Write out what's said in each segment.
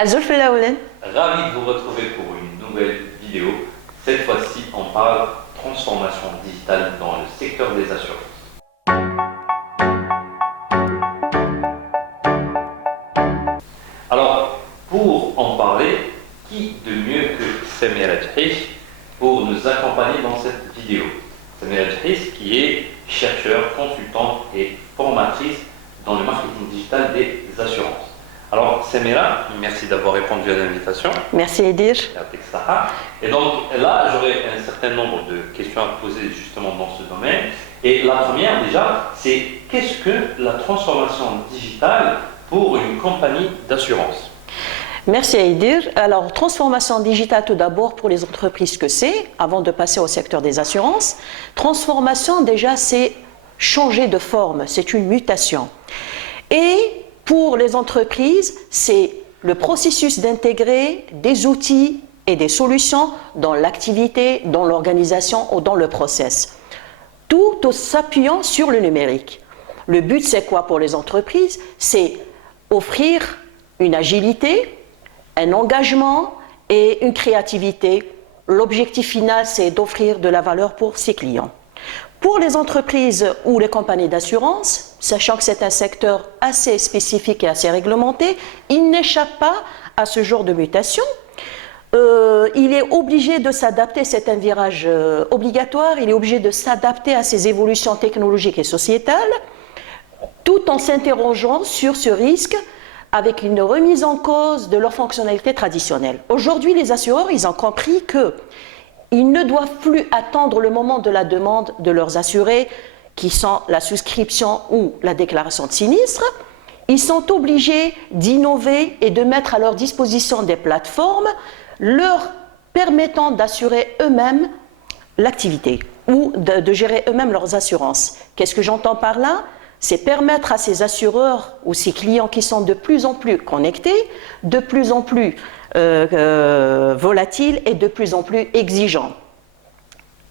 Azul Felaoulen. Ravi de vous retrouver pour une nouvelle vidéo. Cette fois-ci, on parle transformation digitale dans le secteur des assurances. Alors, pour en parler, qui de mieux que Samira Djaish pour nous accompagner dans cette vidéo? Samira Djaish qui est chercheure, consultante et formatrice dans le marketing digital des assurances. Alors, Samira, merci d'avoir répondu à l'invitation. Merci Edir. Et donc là, j'aurai un certain nombre de questions à poser justement dans ce domaine. Et la première déjà, c'est qu'est-ce que la transformation digitale pour une compagnie d'assurance? Merci Edir. Alors, transformation digitale tout d'abord pour les entreprises que c'est, avant de passer au secteur des assurances. Transformation déjà, c'est changer de forme, c'est une mutation. Et pour les entreprises, c'est le processus d'intégrer des outils et des solutions dans l'activité, dans l'organisation ou dans le process, tout en s'appuyant sur le numérique. Le but, c'est quoi pour les entreprises? C'est offrir une agilité, un engagement et une créativité. L'objectif final, c'est d'offrir de la valeur pour ses clients. Pour les entreprises ou les compagnies d'assurance, sachant que c'est un secteur assez spécifique et assez réglementé, il n'échappe pas à ce genre de mutation. Il est obligé de s'adapter, c'est un virage obligatoire, il est obligé de s'adapter à ces évolutions technologiques et sociétales, tout en s'interrogeant sur ce risque avec une remise en cause de leurs fonctionnalités traditionnelles. Aujourd'hui, les assureurs, ils ont compris que ils ne doivent plus attendre le moment de la demande de leurs assurés, qui sont la souscription ou la déclaration de sinistre. Ils sont obligés d'innover et de mettre à leur disposition des plateformes leur permettant d'assurer eux-mêmes l'activité ou de gérer eux-mêmes leurs assurances. Qu'est-ce que j'entends par là? C'est permettre à ces assureurs ou ces clients qui sont de plus en plus connectés, de plus en plus volatiles et de plus en plus exigeants.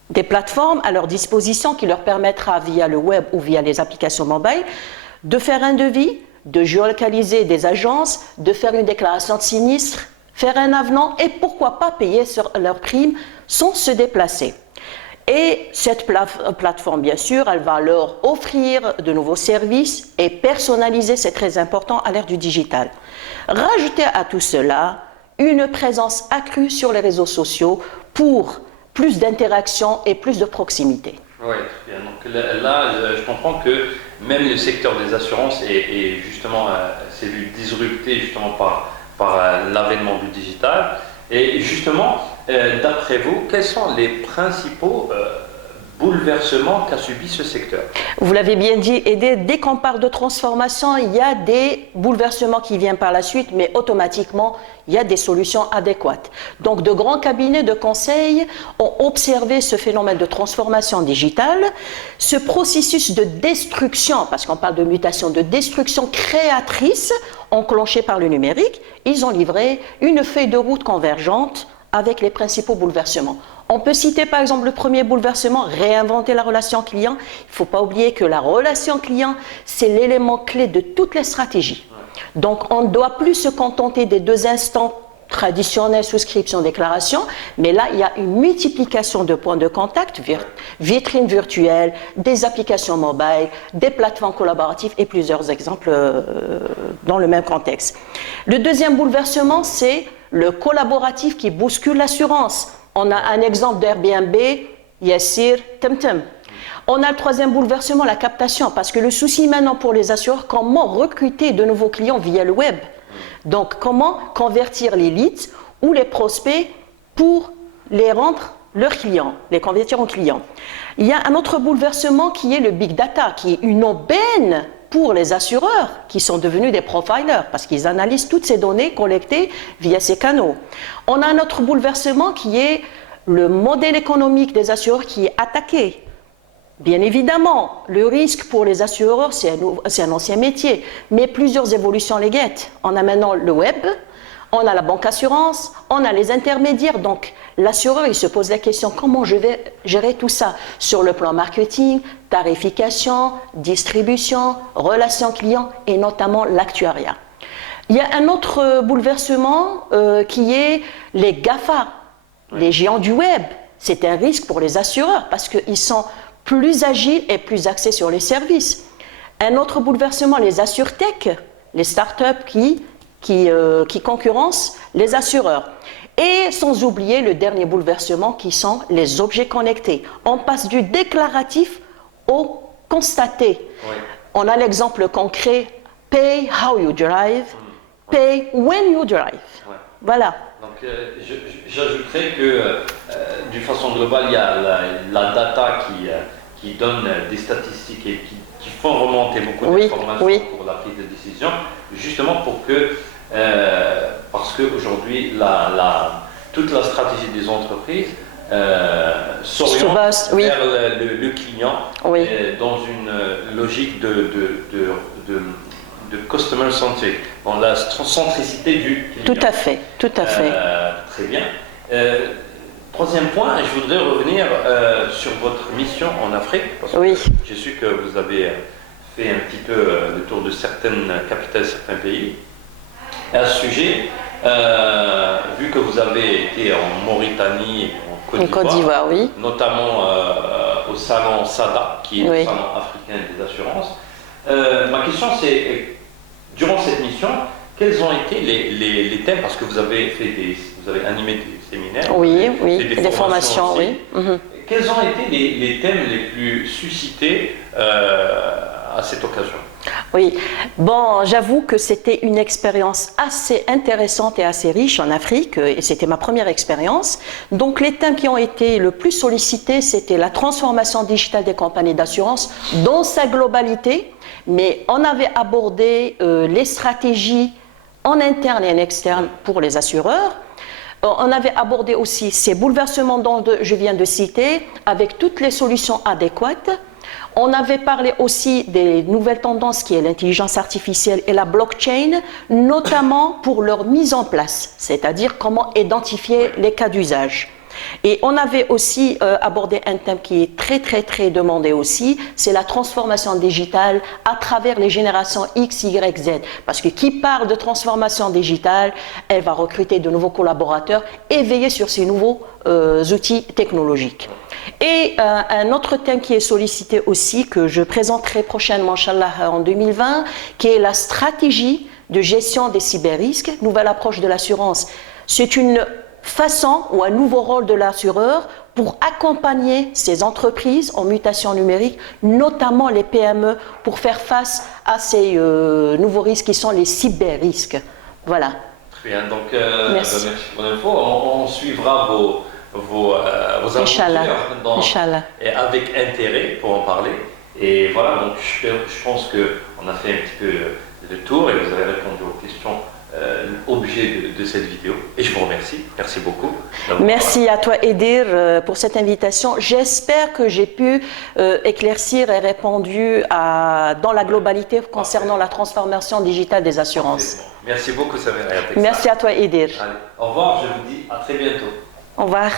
Des plateformes à leur disposition qui leur permettra via le web ou via les applications mobiles de faire un devis, de géolocaliser des agences, de faire une déclaration de sinistre, faire un avenant et pourquoi pas payer sur leur prime sans se déplacer. Et cette plateforme, bien sûr, elle va leur offrir de nouveaux services et personnaliser, c'est très important à l'ère du digital. Rajoutez à tout cela une présence accrue sur les réseaux sociaux pour plus d'interaction et plus de proximité. Oui, très bien. Donc là, je comprends que même le secteur des assurances est justement c'est vu disrupté justement par l'avènement du digital. Et justement, d'après vous, quels sont les principaux bouleversements qu'a subi ce secteur? Vous l'avez bien dit, et dès qu'on parle de transformation, il y a des bouleversements qui viennent par la suite, mais automatiquement, il y a des solutions adéquates. Donc, de grands cabinets de conseil ont observé ce phénomène de transformation digitale, ce processus de destruction, parce qu'on parle de mutation, de destruction créatrice enclenchée par le numérique. Ils ont livré une feuille de route convergente avec les principaux bouleversements. On peut citer par exemple le premier bouleversement, réinventer la relation client. Il ne faut pas oublier que la relation client, c'est l'élément clé de toutes les stratégies. Donc on ne doit plus se contenter des deux instants traditionnels, souscription, déclaration, mais là il y a une multiplication de points de contact, vitrines virtuelles, des applications mobiles, des plateformes collaboratives et plusieurs exemples dans le même contexte. Le deuxième bouleversement, c'est le collaboratif qui bouscule l'assurance. On a un exemple d'Airbnb, Yassir, Temtem. On a le troisième bouleversement, la captation, parce que le souci maintenant pour les assureurs, comment recruter de nouveaux clients via le web. Donc, comment convertir les leads ou les prospects pour les rendre leurs clients, les convertir en clients. Il y a un autre bouleversement qui est le big data, qui est une aubaine pour les assureurs qui sont devenus des profilers parce qu'ils analysent toutes ces données collectées via ces canaux. On a un autre bouleversement qui est le modèle économique des assureurs qui est attaqué. Bien évidemment, le risque pour les assureurs, c'est un ancien métier, mais plusieurs évolutions les guettent. On a maintenant le web, on a la banque assurance, on a les intermédiaires. Donc, l'assureur, il se pose la question, comment je vais gérer tout ça sur le plan marketing, tarification, distribution, relations clients et notamment l'actuariat. Il y a un autre bouleversement qui est les GAFA, les géants du web. C'est un risque pour les assureurs parce qu'ils sont plus agiles et plus axés sur les services. Un autre bouleversement, les assurtech, les startups qui concurrencent les assureurs. Et sans oublier le dernier bouleversement qui sont les objets connectés. On passe du déclaratif au constaté. Oui. On a l'exemple concret, pay how you drive, pay when you drive. Ouais. Voilà. Donc j'ajouterais que d'une façon globale, il y a la data qui donne des statistiques et qui font remonter beaucoup d'informations pour la prise de décision, justement pour que parce qu'aujourd'hui, toute la stratégie des entreprises s'oriente vers le client dans une logique de customer centric, dans la centricité du client. Tout à fait, tout à fait. Très bien. Troisième point, je voudrais revenir sur votre mission en Afrique, parce que j'ai su que vous avez fait un petit peu le tour de certaines capitales, certains pays. À ce sujet, vu que vous avez été en Mauritanie, en Côte d'Ivoire, notamment au salon SADA, qui est le salon africain des assurances, ma question c'est, durant cette mission, quels ont été les thèmes, parce que vous avez animé des séminaires, des formations, Quels ont été les thèmes les plus suscités à cette occasion? Oui, bon, j'avoue que c'était une expérience assez intéressante et assez riche en Afrique, et c'était ma première expérience. Donc les thèmes qui ont été le plus sollicités, c'était la transformation digitale des compagnies d'assurance dans sa globalité, mais on avait abordé les stratégies en interne et en externe pour les assureurs. On avait abordé aussi ces bouleversements dont je viens de citer, avec toutes les solutions adéquates. On avait parlé aussi des nouvelles tendances qui est l'intelligence artificielle et la blockchain, notamment pour leur mise en place, c'est-à-dire comment identifier les cas d'usage. Et on avait aussi abordé un thème qui est très demandé aussi, c'est la transformation digitale à travers les générations X, Y, Z. Parce que qui parle de transformation digitale, elle va recruter de nouveaux collaborateurs et veiller sur ces nouveaux outils technologiques. Et un autre thème qui est sollicité aussi, que je présenterai prochainement, Inch'Allah, en 2020, qui est la stratégie de gestion des cyberrisques, nouvelle approche de l'assurance. C'est une façon ou un nouveau rôle de l'assureur pour accompagner ces entreprises en mutation numérique, notamment les PME, pour faire face à ces nouveaux risques qui sont les cyberrisques. Voilà. Très bien, donc merci pour l'info. On suivra vos aventures avec intérêt pour en parler. Et voilà, donc je pense qu'on a fait un petit peu le tour et vous avez répondu aux questions objet de cette vidéo. Et je vous remercie. Merci beaucoup. Merci à toi, Edir, pour cette invitation. J'espère que j'ai pu éclaircir et répondu dans la globalité concernant la transformation digitale des assurances. Merci beaucoup, Samira. Merci à toi, Edir. Allez, au revoir, je vous dis à très bientôt. Au revoir.